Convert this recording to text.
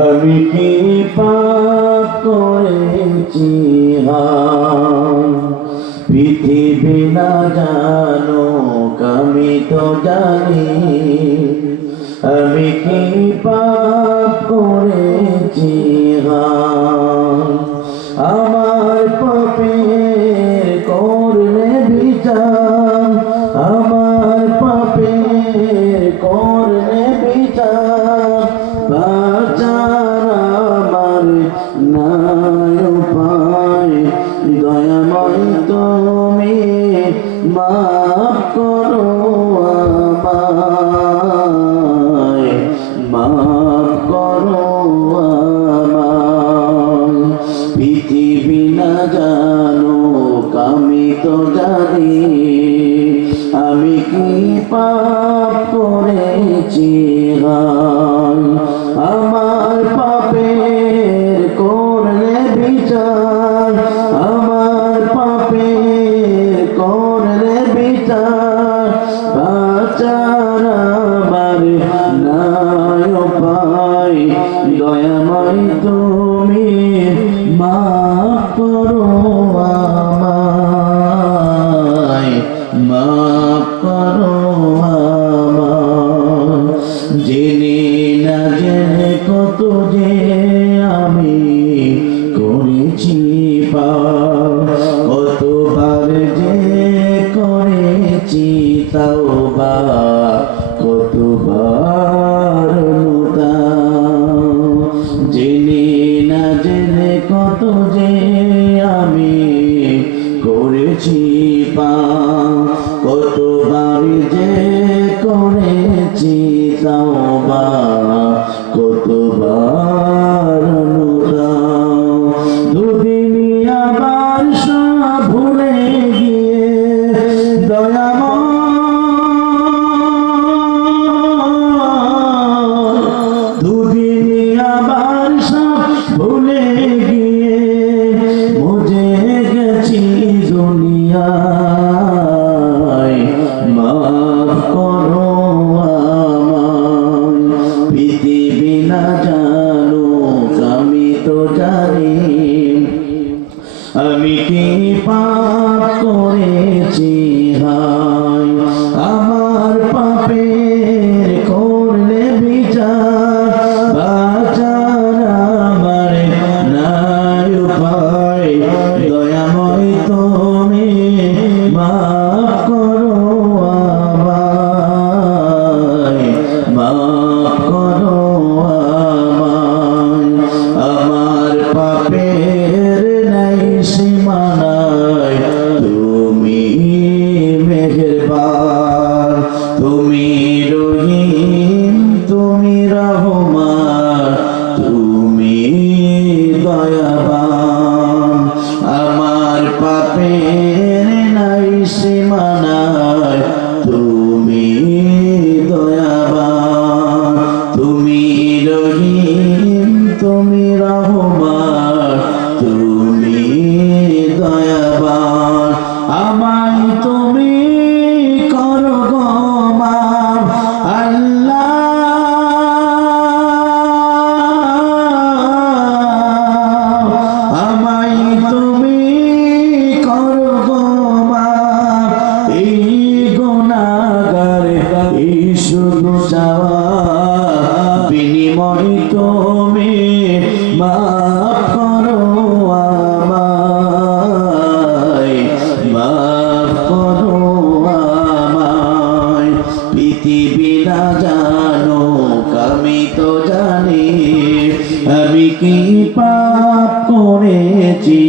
আমি কি পাপ করেছি পৃথিবী না জানুক আমি তো জানি আমি কি পাপ করেছি আমার পাপের করলে বিচার আমার পাপের করলে বিচার বাঁচার আমার নাই উপায় দয়াময় তুমি মাফ করো আমায় মাফ করো আমায় পৃথিবী না জানুক আমি তো জানি আমি কি পাপ করেছি আমার পাপের করলে বিচার আমার পাপের করলে বিচার বাঁচার আমার নাই উপায় দয়াময় তুমি মাফ করো আমায় মাফ করো আমায় জেনে না জেনে কত যে আমি করেছি পাপ কতবার যে করেছি তাওবা কতবার জেনে না জেনে কত যে আমি করেছি পাপ কতবার যে করেছি তাওবা কতবার দুদিন আবার সব ভুলে গিয়ে দয়াময় দুদিন আবার সব ভুলে গিয়ে বুঝে গেছি দুনিয়ায় মাফ করো আমায় পৃথিবী না জানুক আমি তো জানি আমি কি পাপ করেছি আমার পাপের করলে বিচার বাঁচার আমার নাই উপায় দয়াময় তুমি মাফ করো আমায় মাফ করো আমায় আমার পাপের নাই সীমানায় তুমি মেহেরবান তুমি রহিম তুমি রহমান তুমি দয়াবান আমার পাপের নাই সীমানায় তুমি দয়াবান তুমি রহিম তুমি রহমান তুমি দয়াবান আমায় তুমি করো গো মাফ আল্লাহ আমায় তুমি করো গো মাফ এই গুনাহগার এই শুধু চাওয়া বিনিময় তুমি মাফ করো আমায় মাফ করো আমায় পৃথিবী না জানুক আমি তো জানি আমি কি পাপ করেছি